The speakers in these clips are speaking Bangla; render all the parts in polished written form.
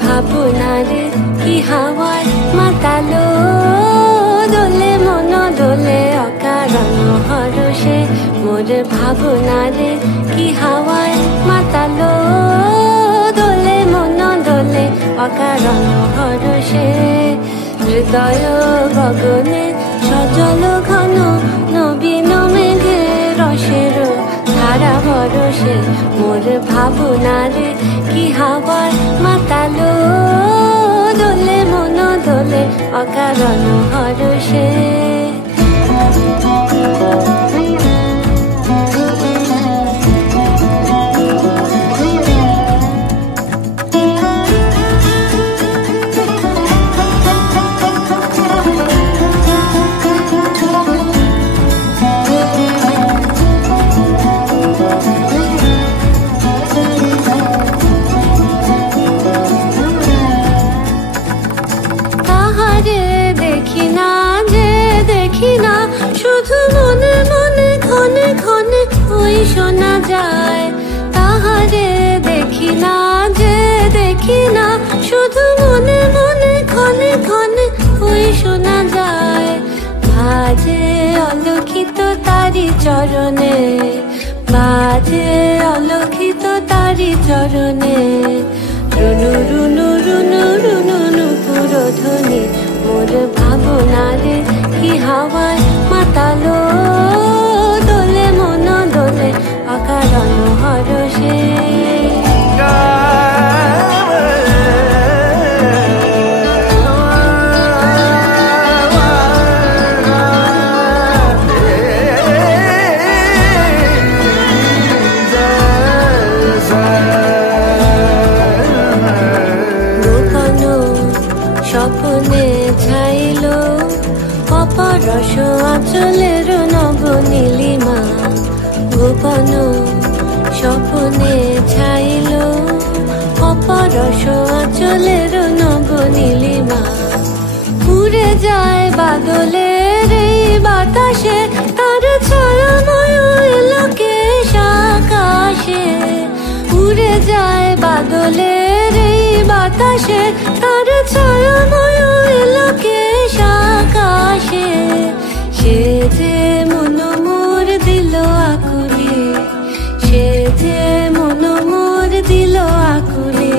ভাবনারে কি হাওয়ায় মাতালো দোলে মন দোলে অকারণ হরষে মোর ভাবনারে কি হাওয়ায় মাতালো দোলে মন দোলে অকারণ হরষে হৃদয় গগনে সজল ঘন নবীন মেঘে রসের ধারা বরষে মোর ভাবনারে কি হাওয়ায় মাতালো দোলে মন দোলে অকারণ হরষে শুধু মনে মনে ক্ষণে ক্ষণে ওই শোনা যায় তাহারে দেখি না যে দেখি না শুধু মনে মনে ক্ষণে ক্ষণে ওই শোনা যায় বাজে অলক্ষিত তারি চরণে বাজে অলক্ষিত তারি চরণে রুনু রুনু রুনু রুনু নুপুর ধ্বনি মোর ভাবনারে কি হাওয়ায় মাতালো দোলে মন দোলে অকারণ হরষে স্বপ্নে ছাইল অপরস আঁচলের নব নীলিমা গোপন স্বপ্নে ছাইল অপরস আঁচলের নব নীলিমা উড়ে যায় বাদলের এই বাতাসে তার ছায়াময় এলোকেশ আকাশে উড়ে যায় বাদলের এই বাতাসে তার ছায়াময় এলোকেশ আকাশে সে যে মন মোর দিল আকুলে সে যে মন মোর দিল আকুলে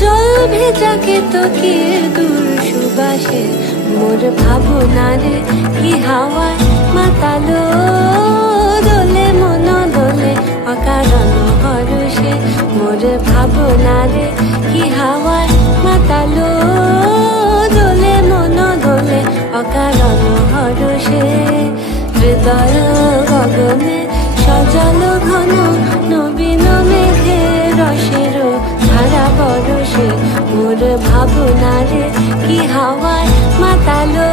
জল ভেজাকে তো কি দূর সুবাসে মোর ভাবনারে কি হাওয়ায় মাতালো দোলে মন দোলে অকারণ হরষে মোর ভাবনারে কি হাওয়ায় মাতালো দোলে মন দোলে অকারণ হরষে হৃদয় গগনে সজল ঘন নবীন মেঘে রসের ধারা বরষে মোর ভাবনারে কি হাওয়ায় মাতালো